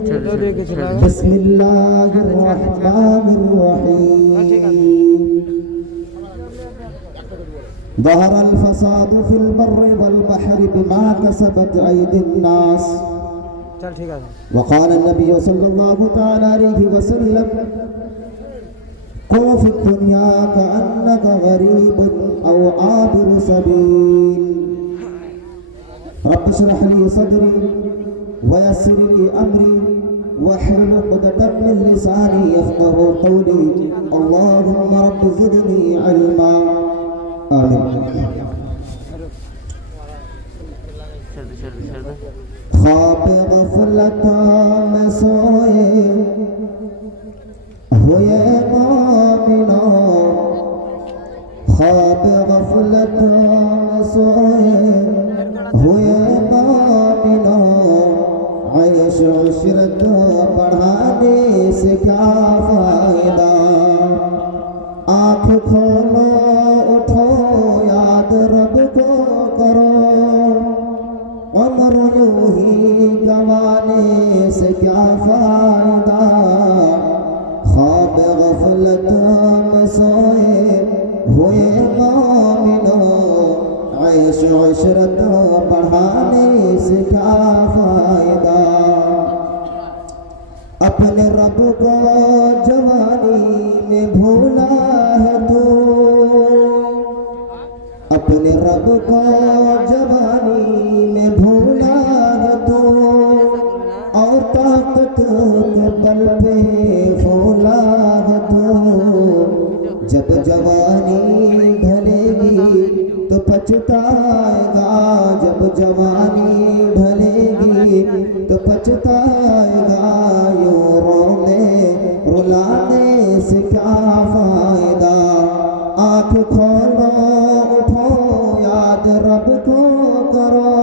بسم اللہ الرحمن الرحیم ظہر الفساد فی البر والبحر بما کسبت ایدی الناس وقال النبی صلی اللہ تعالی علیہ وسلم كن في الدنيا كأنك غريب أو عابر سبيل رب اشرح لي صدري ويسر لي أمري واحلل عقدة من لساني يفقهوا قولي اللهم رب زدني علما آمين خواب غفلت میں سوئے ہوئے مومنو خواب غفلت میں سوئے ہوئے مومنو عیش عشرت بڑھانے سے کیا فائدہ آنکھ کھولو اٹھو یاد رب کو کرو عمر یوں ہی گنوانے سے کیا فائدہ خواب غفلت میں سوئے ہوئے مومنو عیش عشرت بڑھانے سے کیا فائدہ اپنے رب کو جوانی میں بھولا ہے تو اپنے رب کو جوانی میں بھولا ہے تو اور طاقت کے بل پہ پھولا ہے تو جب جوانی ڈھلے گی تو پچھتائے گا جب جوانی ڈھلے گی تو پچھتائے گا یوں رونے رلانے سے کیا فائدہ آنکھ کھولو اٹھو یاد رب کو کرو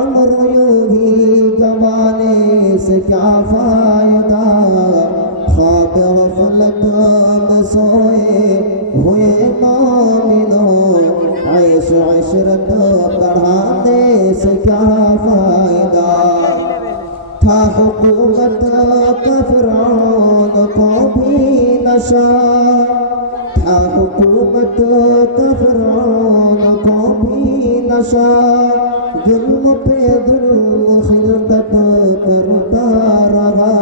عمر یوں ہی گنوانے سے کیا فائدہ خواب غفلت میں سوئے ہوئے مومنو عیش عشرت بڑھانے سے کیا فائدہ تھا حکومت کا فرعون کو بھی نشہ تھا حکومت کا فرعون کو بھی نشہ ظلم پہ ظلم خلقت کرتا رہا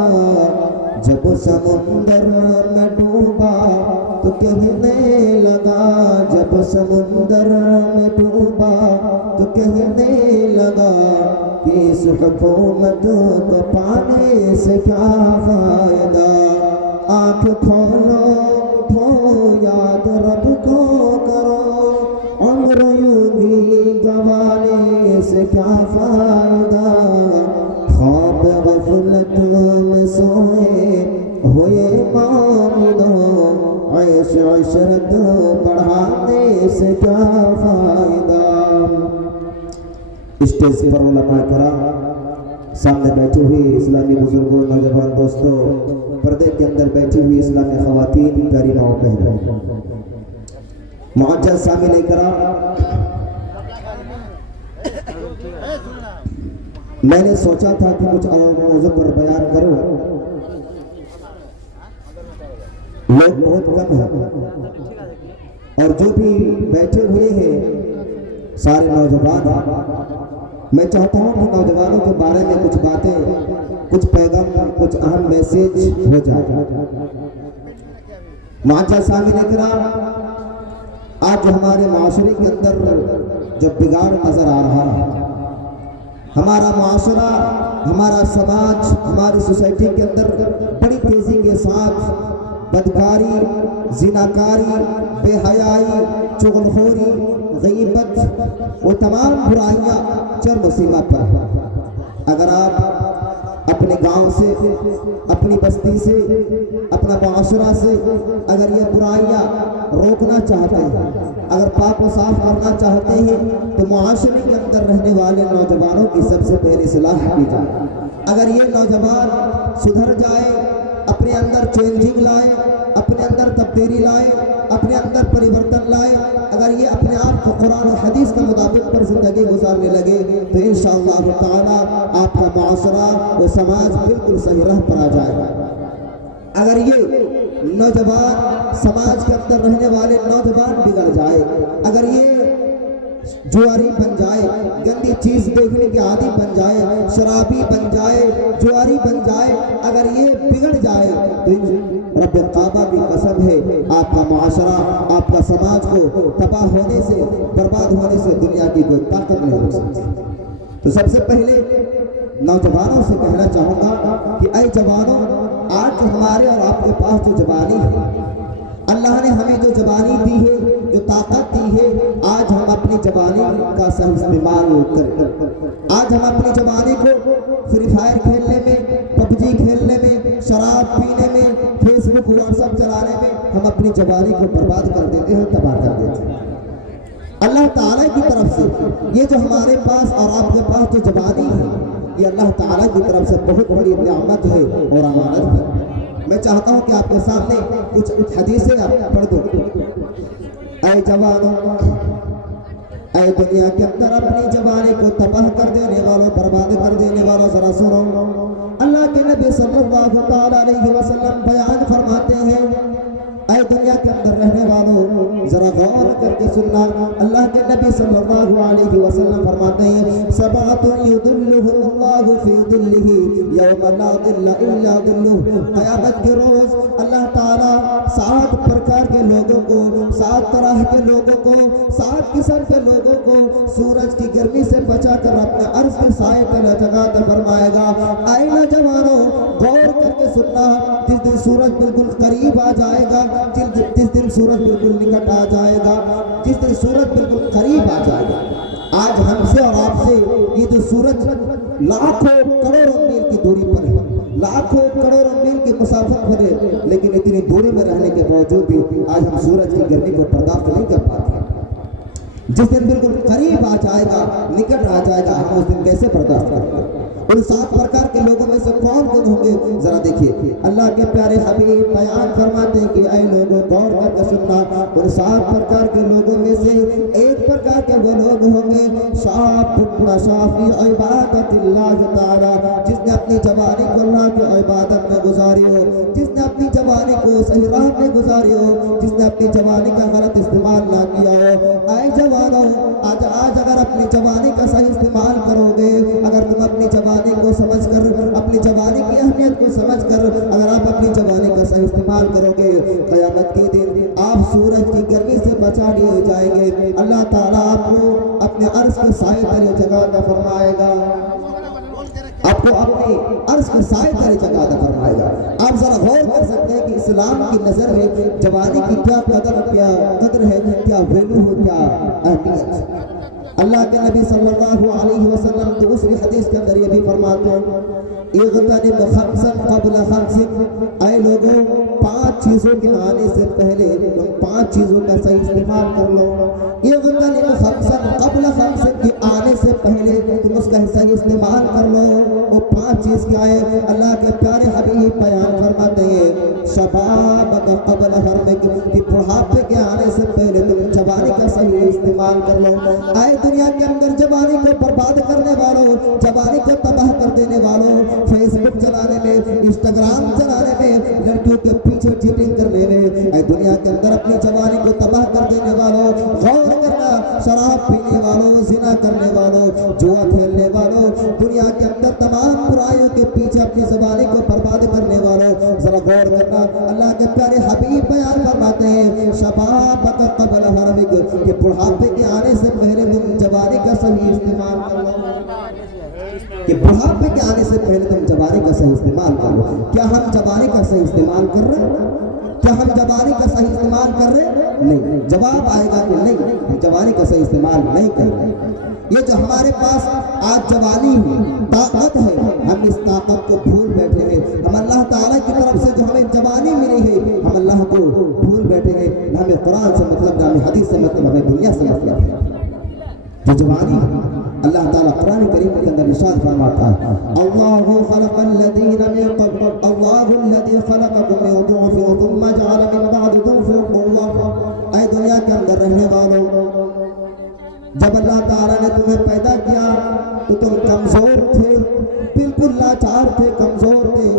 جب سمندر میں ڈوبا تو کہنے لگا جب سمندر میں ڈوبا تو کہنے لگا کہ اس حکومت کو پانے سے کیا فائدہ آنکھ کھولو اٹھو یاد رب کو کرو عمر یوں ہی گنوانے سے کیا فائدہ خواب غفلت میں سوئے ہوئے مومنو عیش عشرت بڑھانے سے کیا فائدہ اسٹیج پر علماء کرام سامنے بیٹھی ہوئی اسلامی بزرگوں نوجوان دوستوں پردے کے اندر بیٹھی ہوئی اسلامی خواتین پیاری ماں و بہنوں معزز سامعین کرام میں نے سوچا تھا کہ کچھ موضوع پر بیان کروں لوگ بہت کم ہیں اور جو بھی بیٹھے ہوئے ہیں سارے نوجوان ہیں میں چاہتا ہوں کہ نوجوانوں کے بارے میں کچھ باتیں کچھ پیغام کچھ اہم میسیج ہو جائے معزز سامعین کرام آج ہمارے معاشرے کے اندر جو بگاڑ نظر آ رہا ہے ہمارا معاشرہ ہمارا سماج ہماری سوسائٹی کے اندر بڑی تیزی کے ساتھ بدکاری زناکاری بے حیائی چغلخوری غیبت وہ تمام برائیاں چرم سیما پر ہیں اگر آپ اپنے گاؤں سے اپنی بستی سے اپنا معاشرہ سے اگر یہ برائیاں روکنا چاہتے ہیں اگر پاک و صاف کرنا چاہتے ہیں تو معاشرے کے اندر رہنے والے نوجوانوں کی سب سے پہلی اصلاح کی جائے اگر یہ نوجوان سدھر جائے اپنے اندر چینجنگ لائے اپنے اندر تبدیلی لائے اپنے اندر پریورتن لائے، اگر یہ اپنے آپ کو قرآن و حدیث کے مطابق پر زندگی گزارنے لگے تو انشاءاللہ تعالی آپ کا معاشرہ و سماج بالکل صحیح راہ پر آ جائے گا۔ اگر یہ نوجوان سماج کے اندر رہنے والے نوجوان بگڑ جائے، اگر یہ جواری بن جائے، گندی چیز دیکھنے کے عادی بن جائے، شرابی بن جائے، جواری بن جائے، اگر یہ بگڑ جائے تو رب کعبہ کی قسم ہے آپ کا معاشرہ، آپ کا سماج کو تباہ ہونے سے، برباد ہونے سے دنیا کی کوئی طاقت نہیں ہو سکتی۔ تو سب سے پہلے نوجوانوں سے کہنا چاہوں گا کہ اے جوانوں، آج ہمارے اور آپ کے پاس جو جوانی ہے، اللہ نے ہمیں جو جوانی دی ہے، جو طاقت دی ہے، آج ہم اپنی جوانی کا صحیح استعمال کریں۔ آج ہم اپنی جوانی کو فری فائر کھیلنے میں، پب جی کھیلنے میں، شراب پینے میں، فیس بک واٹس ایپ چلانے میں ہم اپنی جوانی کو برباد کر دیتے ہیں، تباہ کر دیتے ہیں۔ اللہ تعالیٰ کی طرف سے یہ جو ہمارے پاس اور آپ کے پاس جو جوانی ہے، یہ اللہ تعالیٰ کی طرف سے بہت بڑی نعمت ہے اور امانت ہے۔ میں چاہتا ہوں کہ آپ کے سامنے کچھ حدیثیں آپ پڑھ دو۔ اے جوانوں، اے دنیا کے اندر اپنی جوانی کو تباہ کر دینے والوں، برباد کر دینے والوں، ذرا سنو۔ اللہ کے نبی صلی اللہ تعالیٰ علیہ وسلم بیان فرماتے ہیں، اے دنیا کے اندر رہنے والوں ذرا غور کر کے سننا۔ اللہ کے نبی صلی اللہ علیہ وسلم فرماتے ہیں، سبعۃ یظلھم اللہ فی ظلہ یوم لا ظل الا ظلہ۔ قیامت کے روز اللہ تعالیٰ 7 پرکار کے لوگوں کو، 7 طرح کے لوگوں کو، 7 قسم کے لوگوں کو سورج کی گرمی سے بچا کر اپنے عرش کے سائے تلے جگہ فرمائے گا۔ اے نوجوانوں، غور کر کے سننا، جس دن سورج بالکل قریب آ جائے گا، جس دن سورج بالکل نکٹ آ جائے گا، جس دن سورج بالکل قریب آ جائے گا، آج ہم سے اور آپ سے یہ جو سورج لاکھوں کروڑوں میل کی دوری پر ہے، لاکھوں کروڑوں میل کی مسافت پر ہے، لیکن اتنی دوری میں رہنے کے باوجود بھی آج ہم سورج کی گرمی کو برداشت نہیں کر پاتے۔ جس دن بالکل قریب آ جائے گا، نکٹ آ جائے گا، ہم اس دن کیسے برداشت کریں گے؟ ان 7 پرکار کے لوگوں میں سے کون کون ہوں گے؟ ذرا دیکھیے، اللہ کے پیارے حبیب بیان فرماتے ہیں کہ اے لوگوں غور کر کے سننا، ان 7 پرکار کے لوگوں میں سے ایک پرکار کے وہ لوگ ہوں گے، شاب نشافی عبادت اللہ تعالی، جس نے اپنی جوانی کو اللہ کی عبادت میں گزاری ہو، جس نے اپنی جوانی کو صحیح راہ میں گزاری ہو، جس نے اپنی جوانی کا غلط استعمال نہ کیا ہو۔ اے جوانوں، آج اگر اپنی جوانی کا صحیح استعمال کرو گے، اگر تم اپنی جوانی کو سمجھ کر، اپنی جوانی کی اہمیت کو سمجھ کر اگر آپ اپنی جوانی کا صحیح استعمال کرو گے، قیامت کے دن آپ سورج کی گرمی سے بچا لیے جائیں گے۔ اللہ تعالیٰ آپ کو اپنے عرش کے سائے تلے جگہ عطا فرمائے گا، آپ کو اپنے عرش کے سائے تلے جگہ عطا فرمائے گا۔ آپ ذرا غور کر سکتے ہیں کہ اسلام کی نظر میں جوانی کی کیا قدر ہے، کیا ویلو ہے، کیا اہمیت۔ اللہ کے نبی صلی اللہ علیہ وسلم دوسری حدیث کے اندر یہ بھی فرماتے ہیں، اغتنم خمسا قبل خمس، اے لوگوں 5 چیزوں کے آنے سے پہلے تم 5 چیزوں کا صحیح استعمال کر لو۔ اغتنم خمسا قبل خمس، کے آنے سے پہلے تم اس کا صحیح استعمال کر لو۔ وہ 5 چیز کیا ہے؟ اللہ کے پیارے حبیب بیان فرماتے ہیں، شبابک قبل حرمک، کہ بڑھاپے کے آنے سے پہلے تم جوانی کا صحیح استعمال کر لو۔ اے دنیا کے اندر جوانی کو برباد کرنے والوں، جوانی کو تباہ کر دینے والوں، فیس بک چلانے میں، انسٹاگرام چلانے میں، لڑکیوں کے پیچھے چیٹنگ کرنے میں، اے دنیا کے اندر اپنی جوانی کو تباہ کر دینے والوں، غور کرنا، شراب پینے والوں، زنا کرنے والوں، جوا کھیلنے والوں، دنیا کے اندر تمام برائیوں کے پیچھے اپنی جوانی کو برباد کرنے والوں، ذرا غور کرنا۔ اللہ کے پیارے حبیب بیان فرماتے ہیں، شبابک قبل حرمک، کہ بڑھاپے کے آنے سے پہلے تم جوانی کا صحیح استعمال کر لو، کہ بڑھاپے کے آنے سے پہلے تم جوانی کا صحیح استعمال کر لو۔ کیا ہم جوانی کا صحیح استعمال کر رہے ہیں؟ کیا ہم جوانی کا صحیح استعمال کر رہے ہیں؟ نہیں۔ جواب آئے گا کہ نہیں، ہم جوانی کا صحیح استعمال نہیں کر رہے۔ یہ جو ہمارے پاس آج جوانی ہے، طاقت ہے، ہم اس طاقت کو بھول بیٹھے ہیں۔ ہم اللہ تعالیٰ کی طرف سے جو ہمیں جوانی ملی ہے، ہم اللہ کو بھول بیٹھے ہیں۔ نہ ہمیں قرآن سے مطلب، نہ ہمیں حدیث سے مطلب، ہمیں دنیا سے مطلب ہے۔ جو جوانی اللہ تعالیٰ قرآن کریم کے اندر ارشاد فرماتا ہے، اللہ خلق الذین من قبل، اللہ الذی خلقکم من ضعف ثم جعل من بعد ضعف قوة، تمہیں پیدا کیا تو تم کمزور تھے، بالکل لاچار تھے، کمزور تھے،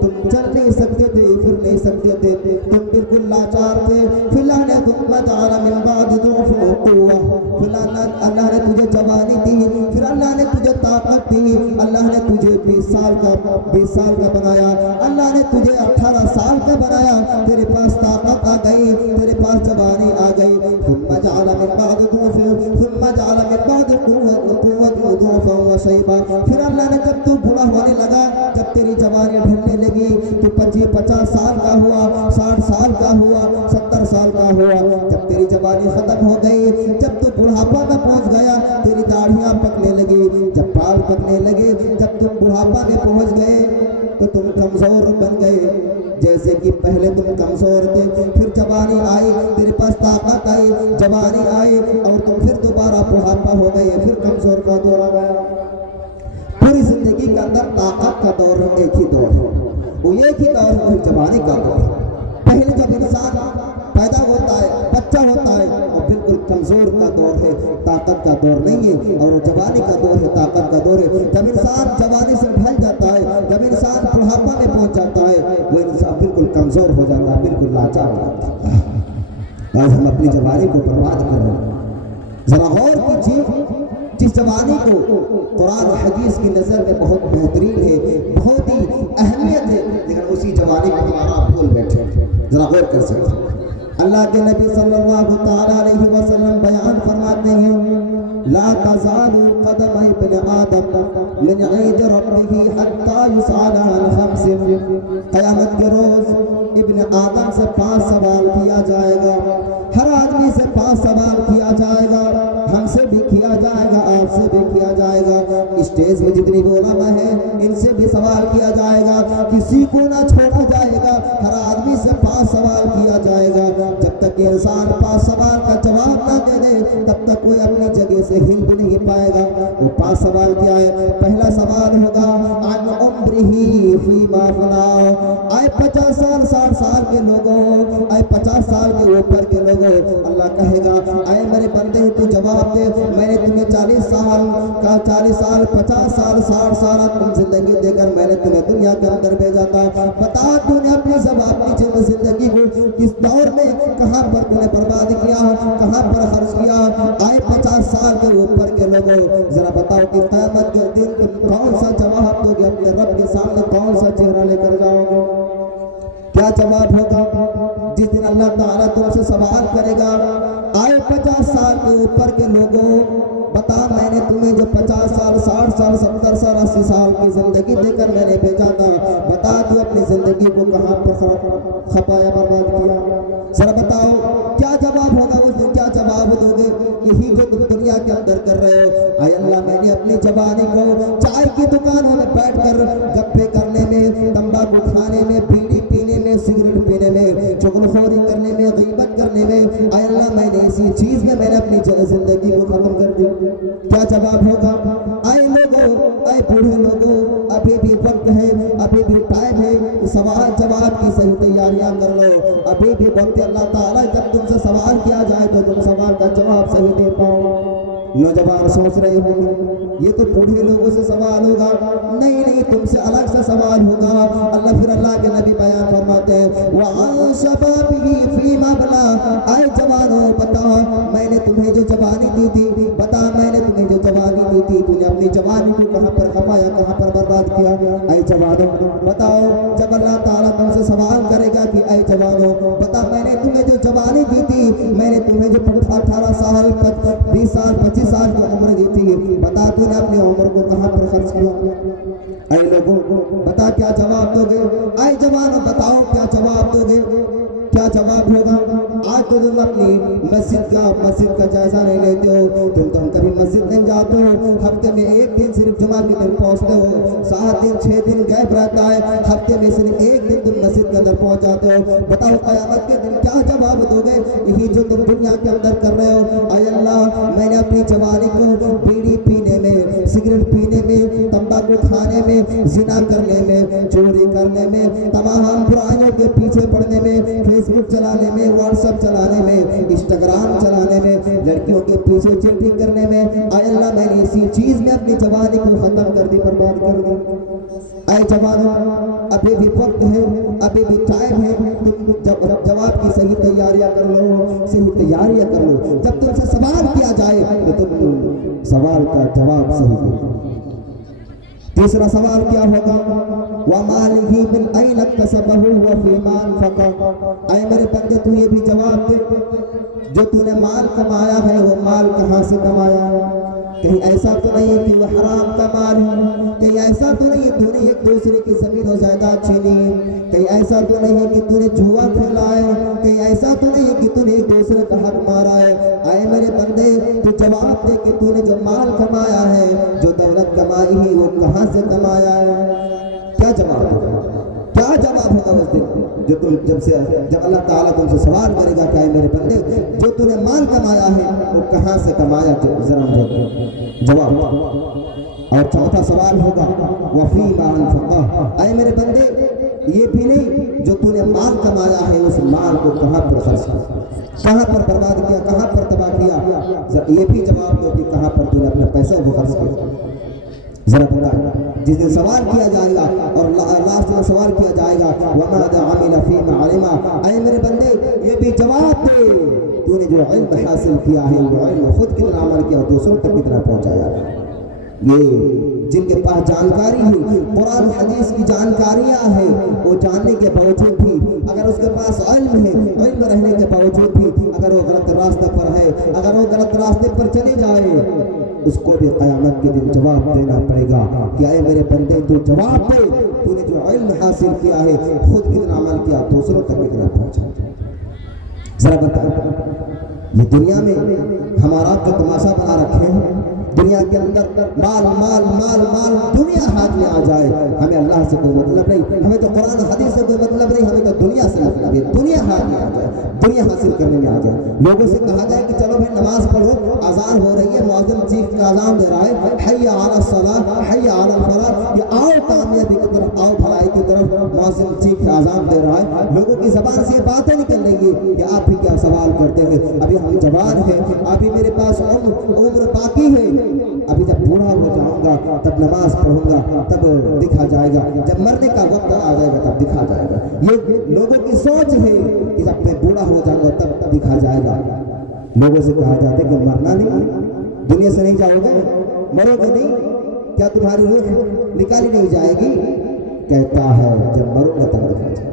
تم چل نہیں سکتے تھے، پھر نہیں سکتے تھے، تم بالکل لاچار تھے، پھر اللہ نے ثم جعل من بعد ضعف قوة، پھر اللہ نے تجھے جوانی دی، پھر اللہ نے تجھے طاقت دی، اللہ نے تجھے 20 سال کا بنایا، اللہ نے تجھے 18 سال کا بنایا، تیرے پاس طاقت آ گئی، تیرے پاس جوانی آ گئی، ثم جعل من بعد ضعف، ثم جعل من بعد قوة ضعفا وشيبا، پھر اللہ نے جب تو بوڑھا ہونے لگا، جب تیری جوانی ڈھلنے لگی، تو 50 سال کا ہوا، 60 سال کا ہوا، 70 سال کا ہوا، جب تیری جوانی ختم ہو گئی، جب تو بڑھاپا میں پہنچ گیا، تیری داڑھیاں پکنے لگی، جب بال پکنے لگے، جب تم بڑھاپا میں پہنچ گئے تو تم کمزور بن گئے، جیسے کہ پہلے تم کمزور تھے، پھر جوانی آئی، تیرے پاس طاقت آئی، جوانی آئی، اور تم پھر دوبارہ بڑھاپا ہو گئے، پھر کمزور کا دور آ گیا۔ پوری زندگی کے اندر طاقت کا دور ایک ہی دور ہے، وہ ایک ہی دور ہے، جوانی کا دور ہے۔ پہلے جب انسان پیدا ہوتا ہے، بچہ ہوتا ہے، وہ بالکل کمزور کا دور ہے، طاقت کا دور نہیں ہے، اور جوانی کا دور ہے، طاقت کا دور ہے۔ جب انسان جوانی سے ڈھل جاتا ہے، جب انسان بڑھاپا میں پہنچ جاتا ہے، وہ انسان بالکل کمزور ہو جاتا ہے، بالکل لاچار ہو جاتا ہے۔ آج ہم اپنی جوانی کو برباد کر رہے ہیں۔ ذرا غور کیجیے، جس جوانی کو قرآن و حدیث کی نظر میں بہت بہترین ہے، بہت ہی اہمیت ہے، لیکن اسی جوانی کو ہمارا بھول بیٹھے۔ ذرا غور کر سکتے ہیں، اللہ کے نبی صلی اللہ تعالیٰ علیہ وسلم بیان فرماتے ہیں، لا تزال قدم ابن آدم من عید ربه حتی یسأل عن خمس، قیامت کے روز ابن آدم سے 5 سوال کیا جائے گا، ہر آدمی سے 5 سوال کیا جائے گا، ہم سے بھی کیا جائے گا، آپ سے بھی کیا جائے گا، اسٹیج میں جتنی بھی علماء ہیں ان سے بھی سوال کیا جائے گا، کسی کو نہ چھوڑا جائے گا، ہر آدمی سے 5 سوال کیا جائے گا۔ جب تک کہ انسان 5 سوال کا جواب نہ دے دے تب تک کوئی اپنی جگہ سے ہل بھی نہیں پائے گا۔ وہ 5 سوال کیا ہے؟ پہلا سوال ہوگا عن عمرہ فیما فناہ، آئے 50 سال 60 سال کے لوگوں، آئے 50 سال کے اوپر کے لوگوں، اللہ کہے گا اے میرے بندے تو جواب دے، میں نے تمہیں 40 سال 50 سال 60 سال تم زندگی دے کر میں نے تمہیں دنیا کے اندر بھیجا تھا، بتا تو نے اپنی زندگی کو کس دور میں کہاں پر تم نے برباد کیا، کہاں پر خرچ کیا؟ آئے 50 سال کے اوپر کے لوگوں، ذرا بتاؤ کہ قیامت کے دن تم کون سا جواب دو گے؟ اپنے رب کے سامنے کون سا چہرہ لے کر جاؤ گے؟ کیا جواب ہوگا جس دن اللہ تعالیٰ تم سے سوال کرے گا؟ آئے 50 سال کے اوپر کے لوگوں، بتا میں نے تمہیں جو 50 سال 60 سال 70 سال 80 سال کی زندگی دے کر میں نے بھیجا تھا، بتا تو اپنی زندگی کو کہاں پر کھپایا برباد کیا؟ ذرا بتاؤ کیا جواب ہوگا اس دن؟ کیا جواب دو گے؟ یہی جو تم دنیا کے اندر کر رہے ہو، اے اللہ میں نے اپنی جوانی کو چائے کی دکانوں میں بیٹھ کر گپے کرنے میں، تمباکو کھانے میں، بیڑی پینے میں، سگریٹ پینے میں، چغل خوری کرنے میں، غیبت کرنے میں، اے اللہ میں نے اسی چیز میں نے اپنی زندگی کو ختم کر دی۔ کیا جواب ہوگا؟ اے لوگوں، اے بوڑھے لوگوں، ابھی بھی وقت ہے، ابھی بھی ٹائم ہے، سوال جواب کی صحیح تیاریاں کر لو، ابھی بھی وقت ہے۔ اللہ تعالیٰ جب تم سے سوال کیا جائے تو تم سوال کا جواب صحیح دے پاؤ۔ نوجوان سوچ رہے ہوں یہ تو بوڑھے لوگوں سے سوال ہوگا، نہیں تم سے الگ سے سوال ہوگا۔ اللہ کے نبی بیان فرماتے ہیں وَعَنْ شَبَابِهِ فِيمَا بَلَغَ، اے جوانوں بتا میں نے تمہیں جو جوانی دی تھی، بتا میں نے تمہیں جو جوانی دی تھی، تو نے اپنی جوانی کو کہاں پر کھپایا، کہاں پر برباد کیا؟ اے جوانوں بتاؤ، جب اللہ تعالیٰ تم سے سوال کرے گا کہ اے جوانوں بتا میں نے تمہیں جو جوانی دی تھی، میں نے تمہیں جو 18 سال 20 سال 25 سال کی عمر دی تھی، بتا تو نے اپنی عمر کو کہاں پر خرچ کیا؟ اے لوگوں بتا کیا جواب دو گے؟ اے جوانوں بتاؤ کیا جواب دو گے؟ کیا جواب ہوگا؟ آج تو تم اپنی مسجد کا جائزہ نہیں لیتے ہو، تم کبھی مسجد نہیں جاتے ہو، ہفتے میں 1 دن صرف جمعہ کے دن پہنچتے ہو، 7 دن 6 دن غائب رہتا ہے، ہفتے میں صرف 1 دن تم مسجد کے اندر پہنچ جاتے ہو۔ بتاؤ قیامت کے دن کیا جواب دو گے؟ یہی جو تم دنیا کے اندر کر رہے ہو، اے اللہ میں نے اپنی جوانی کو بیڑی پینے میں، سگریٹ پینے میں، تمباکو کھانے میں، زنا کرنے میں، چوری کرنے میں، تمام برائیوں کے پیچھے پڑنے میں، فیس بک چلانے میں، واٹس ایپ چلانے میں، انسٹاگرام چلانے میں، لڑکیوں کے پیچھے چیٹنگ کرنے میں، اے اللہ میں نے اسی چیز میں اپنی جوانی کو ختم کر دی، برباد کر دی۔ اے جوانوں، ابھی بھی وقت ہے، ابھی بھی ٹائم ہے، تم جواب کی صحیح تیاریاں کر لو، صحیح تیاریاں کر لو۔ جب تم سے سوال کیا جائے تو تم سوال کا جواب صحیح دو۔ تیسرا سوال کیا ہوگا؟ وَمَالِهِ مِنْ أَيْنَ اكْتَسَبَهُ وَفِيمَا أَنْفَقَهُ۔ اے میرے بندے تو یہ بھی جواب دے، جو تو نے مال کمایا ہے وہ مال کہاں سے کمایا ہے؟ کہیں ایسا تو نہیں ہے کہ وہ حرام کا مال ہے، کہیں ایسا تو نہیں ہے تو نے ایک دوسرے کی زمین و جائیداد چھینی ہے، کہیں ایسا تو نہیں ہے کہ تو نے جوا کھیلا ہے، کہیں ایسا تو نہیں ہے کہ تو نے ایک دوسرے کا حق مارا ہے۔ اے میرے بندے تو جواب دے کہ تو نے جو مال کمایا ہے، جو دولت کمائی ہے، وہ کہاں سے کمایا ہے؟ کیا جواب ہوگا؟ کیا جواب ہوگا اس دن جو تم جب اللہ تعالیٰ تم سے سوال کرے گا کہ اے میرے بندے جو تو نے مال کمایا ہے وہ کہاں سے کمایا؟ ذرا مجھے جواب۔ اور چوتھا سوال ہوگا وَفِيمَا أَنْفَقَهُ۔ اے میرے بندے یہ بھی نہیں جو تو نے مال کمایا ہے اس مال کو کہاں پر خرچ کیا، کہاں پر برباد کیا، کہاں پر تباہ کیا؟ یہ بھی جواب دو کہ کہاں پر تو نے اپنے پیسے کو خرچ کیا۔ ذرا بتا، جس دن سوال کیا جائے گا اور لاسٹ میں سوال کیا جائے گا وَمَاذَا عَمِلَ فِيمَا عَلِمَ۔ اے میرے بندے یہ بھی جواب دے تو نے جو علم حاصل کیا ہے وہ علم خود کتنا عمل کیا اور دوسروں تک کتنا پہنچایا۔ یہ جن کے پاس جانکاری ہے، قرآن حدیث کی جانکاریاں ہیں، وہ جاننے کے باوجود بھی اگر اس کے پاس علم ہے، علم رہنے کے باوجود بھی اگر وہ غلط راستے پر ہے، اگر وہ غلط راستے پر چلے جائے، اس کو بھی قیامت کے دن جواب دینا پڑے گا کہ اے میرے بندے تو جواب دے تو نے جو علم حاصل کیا ہے خود کتنا عمل کیا، دوسروں تک کتنا پہنچا۔ ذرا بتا، یہ دنیا میں ہمارا کا تماشا بنا رکھے ہیں، دنیا کے اندر مال مال مال مال دنیا ہاتھ میں آ جائے، ہمیں اللہ سے کوئی مطلب نہیں، ہمیں تو قرآن حدیث سے کوئی مطلب نہیں، ہمیں تو دنیا سے مطلب ہے، دنیا ہاتھ میں آ جائے، دنیا حاصل کرنے میں آ جائے۔ لوگوں سے کہا جائے کہ چلو بھائی نماز پڑھو، اذان ہو رہی ہے، مؤذن چیخ کا اذان دے رہا ہے، حی علی الصلاۃ حی علی الفلاح، یہ آؤ کامیابی کی طرف، آؤ بھلائی کی طرف، مؤذن چیخ کا اذان دے رہا ہے، لوگوں کی زبان سے باتیں نکل رہی ہے کہ آپ بھی کیا سوال کرتے ہیں، ابھی ہم جوان ہیں، ابھی میرے پاس عمر باقی ہے، ابھی جب بوڑھا ہو جاؤں گا تب نماز پڑھوں گا، تب دکھا جائے گا، جب مرنے کا وقت آ جائے گا تب دکھا جائے گا۔ یہ لوگوں کی سوچ ہے کہ جب میں بوڑھا ہو جاؤں گا تب دکھا جائے گا۔ لوگوں سے کہا جاتا ہے کہ مرنا نہیں، دنیا سے نہیں جاؤ گے، مرو گے نہیں، کیا تمہاری روح نکالی نہیں جائے گی؟ کہتا ہے جب مرو گے تب دکھا جائے گا۔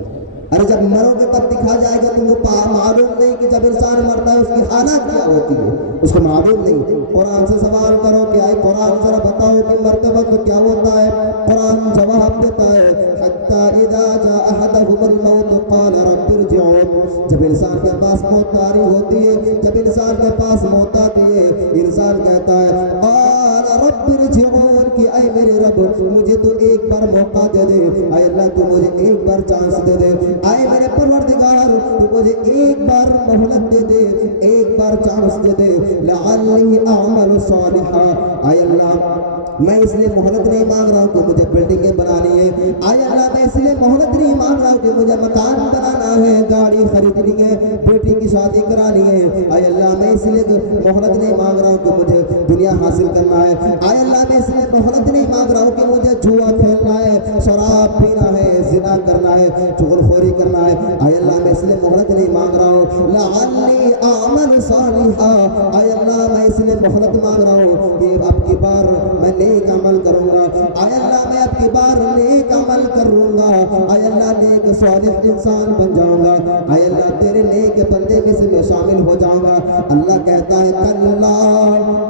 ارے جب مرو گے تب دکھا جائے گا، تم کو معلوم نہیں کہ جب انسان مرتا ہے اس کی حالت کیا ہوتی ہے، اس کو معلوم نہیں۔ قرآن سے سوال کرو کہ آئے قرآن ذرا بتاؤ کہ مرتے وقت کیا ہوتا ہے، قرآن جواب دیتا ہے حتی اذا جاء احدهم الموت قال رب ارجعون۔ جب انسان کے پاس موت طاری ہوتی ہے، جب انسان کے پاس موت آتی ہے، انسان کہتا ہے قال رب ارجعون کہ اے میرے رب مجھے تو ایک بار موقع دے دے، اے اللہ تو مجھے ایک بار چانس دے دے، اے میرے پروردگار تو مجھے ایک بار مہلت دے دے، ایک بار چانس دے دے، لعلی اعمل صالحا۔ اے اللہ میں اس لیے مہلت نہیں مانگ رہا ہوں کہ مجھے بلڈنگیں بنانی ہے، اے اللہ میں اس لیے مہلت نہیں مانگ رہا ہوں کہ مجھے مکان بنانا ہے، گاڑی خریدنی ہے، بیٹی کی شادی کرانی ہے، اے اللہ میں اس لیے مہلت نہیں مانگ رہا ہوں کہ مجھے دنیا حاصل کرنا ہے، اے اللہ میں اس لیے مہلت نہیں مانگ رہا ہوں کہ مجھے جوا کھیلنا ہے، شراب پینا ہے، زنا کرنا ہے، چغل خوری کرنا ہے، اے اللہ میں اس لیے مہلت نہیں مانگ رہا ہوں لعلی اعمل صالحا، اے اللہ میں اس لیے مہلت مانگ رہا ہوں کہ اب کی بار میں نیک عمل کروں گا، اے اللہ میں اب کی بار نیک عمل کروں گا، اے اللہ نیک صالح انسان بن جاؤں گا، اے اللہ تیرے نیک بندے میں سے میں شامل ہو جاؤں گا۔ اللہ کہتا ہے کلا،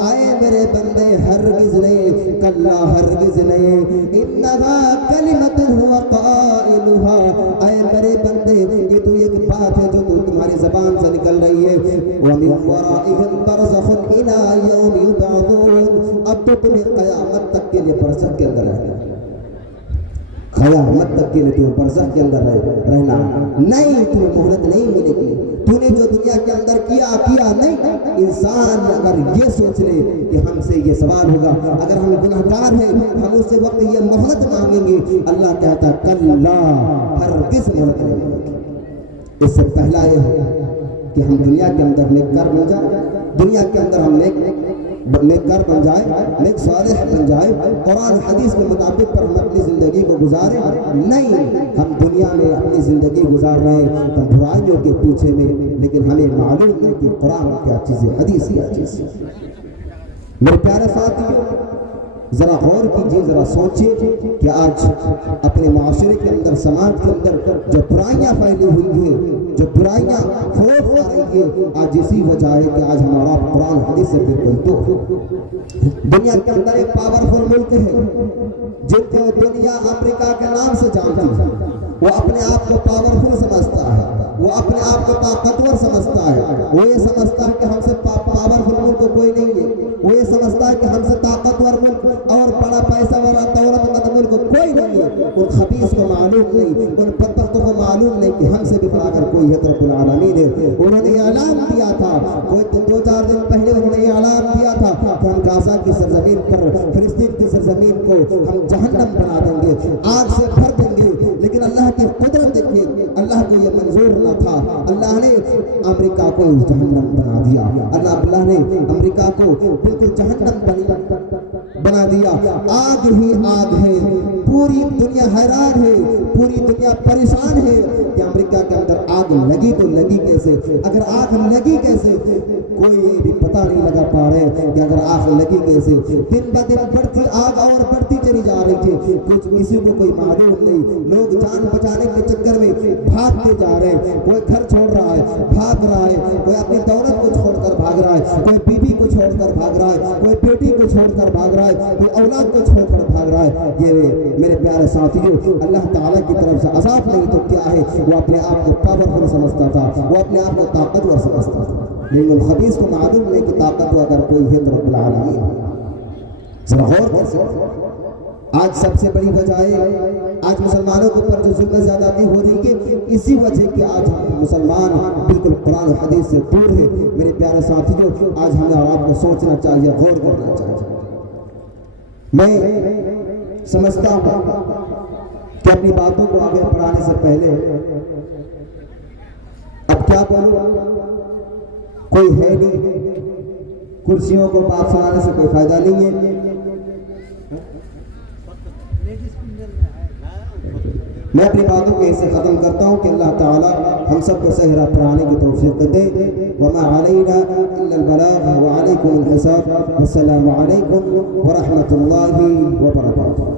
اے میرے بندے ہرگز نہیں، کلا ہرگز نہیں، انہا کلمۃ ہوا قائلہا، اے میرے بندے یہ تو ایک بات ہے جو تمہاری زبان سے نکل رہی ہے، وَمِن وَرَائِهِمْ بَرْزَخٌ إِلَىٰ يَوْمِ يُبْعَثُونَ، اب تو تمہیں قیامت تک کے لیے برزخ کے اندر رہنا، قیامت تک کے لیے تمہیں برزخ کے اندر رہنا نہیں، تمہیں مہلت نہیں ملے گی، تو نے جو دنیا کے اندر کیا نہیں۔ انسان اگر یہ سوچ لے کہ ہم سے یہ سوال ہوگا، اگر ہم گناہگار ہیں ہم اس سے وقت یہ مہلت مانگیں گے، اللہ کہتا ہے کلا ہرگز مہلت نہیں ملے گی، اس سے پہلا یہ ہے کہ ہم دنیا کے اندر نیک کار بن جائیں، دنیا کے اندر ہم نیک کار بن جائیں، نیک صالح بن جائیں، قرآن حدیث کے مطابق پر ہم اپنی زندگی کو گزاریں. نہیں، ہم دنیا میں اپنی زندگی گزار رہے ہیں ہم برائیوں کے پیچھے میں، لیکن ہمیں معلوم ہے کہ قرآن کیا چیز ہے، حدیث کیا چیز ہے. میرے پیارے ساتھیو، ذرا غور کیجیے، ذرا سوچیے کہ آج اپنے معاشرے کے اندر، سماج کے اندر جو برائیاں پھیلی ہوئی ہیں، جو برائیاں فروغ پا رہی ہیں، آج اسی وجہ ہے کہ آج ہمارا قرآن حدیث سے بالکل دور. دنیا کے اندر ایک پاورفل ملک ہے جن کو دنیا امریکہ کے نام سے جانتی ہے. وہ اپنے آپ کو پاورفل سمجھتا ہے، وہ اپنے آپ کو طاقتور سمجھتا ہے، وہ یہ سمجھتا ہے کہ ہم سے پاورفل ملک کوئی نہیں ہے، وہ یہ سمجھتا ہے کہ ہم سے طاقتور ملک اور بڑا پیسہ والا دولت مند ملک کوئی نہیں ہے. ان خبیث کو معلوم نہیں، ان بدبختوں کو معلوم نہیں کہ ہم سے بھی بڑا کر کوئی ہے رب العالمین ہے. انہوں نے اعلان کیا تھا، کوئی 2-4 دن پہلے انہوں نے اعلان کیا تھا کہ ہم غزہ کی سرزمین پر، فلسطین کی سرزمین کو ہم جہنم بنا دیں گے، آگ سے بھر دیں گے. لیکن اللہ کی قدرت دیکھیے، اللہ کو یہ منظور نہ تھا. اللہ نے امریکہ کو جہنم بنا دیا. اللہ نے امریکہ کو بالکل جہنم بنا دیا. آگ ہی آگ ہے، پوری دنیا حیران ہے، پوری دنیا پریشان ہے کہ امریکہ کے اندر آگ لگی تو لگی کیسے. اگر آگ لگی کیسے، کوئی بھی پتہ نہیں لگا پا رہے کہ اگر آگ لگی کیسے. دن بہ دن بڑھتی آگ اور بڑھتی چلی جا رہی تھی، کسی کو کوئی معلوم نہیں. لوگ جان بچانے کے چکر میں بھاگتے جا رہے ہیں. کوئی گھر چھوڑ رہا ہے، بھاگ رہا ہے، کوئی اپنی دولت کو چھوڑ کر بھاگ رہا ہے، کوئی بیوی کو چھوڑ کر بھاگ رہا ہے، کوئی بیٹی کو چھوڑ کر بھاگ رہا ہے، کوئی اولاد کو چھوڑ کر بھاگ رہا ہے. یہ میرے پیارے ساتھیوں، اللہ تعالیٰ کی طرف سے عذاب نہیں تو کیا ہے. وہ اپنے آپ کو پاورفل سمجھتا تھا، وہ اپنے آپ کو طاقتور سمجھتا تھا، لیکن الخبیث کو معلوم نہیں کہ طاقتور اگر کوئی ہے تو رب العالمین. ذرا غور کر. آج سب سے بڑی وجہ ہے، آج مسلمانوں کے اوپر جو ظلم زیادتی ہو رہی ہے، اسی وجہ کہ آج ہم مسلمان بالکل قرآن و حدیث سے دور ہے. میرے پیارے ساتھیوں، آج ہمیں اور آپ کو سوچنا چاہیے، غور کرنا چاہیے. میں سمجھتا ہوں کہ اپنی باتوں کو آگے بڑھانے سے پہلے اب کیا کروں، کوئی ہے نہیں، کرسیوں کو بات سنانے سے کوئی فائدہ نہیں ہے. میں اپنی باتوں کو ایسے ختم کرتا ہوں کہ اللہ تعالیٰ ہم سب کو صحیح راہ پر آنے کی توفیق دے. وما علینا الا البلاغ وعلیکم الحساب. السلام علیکم ورحمۃ اللہ وبرکاتہ.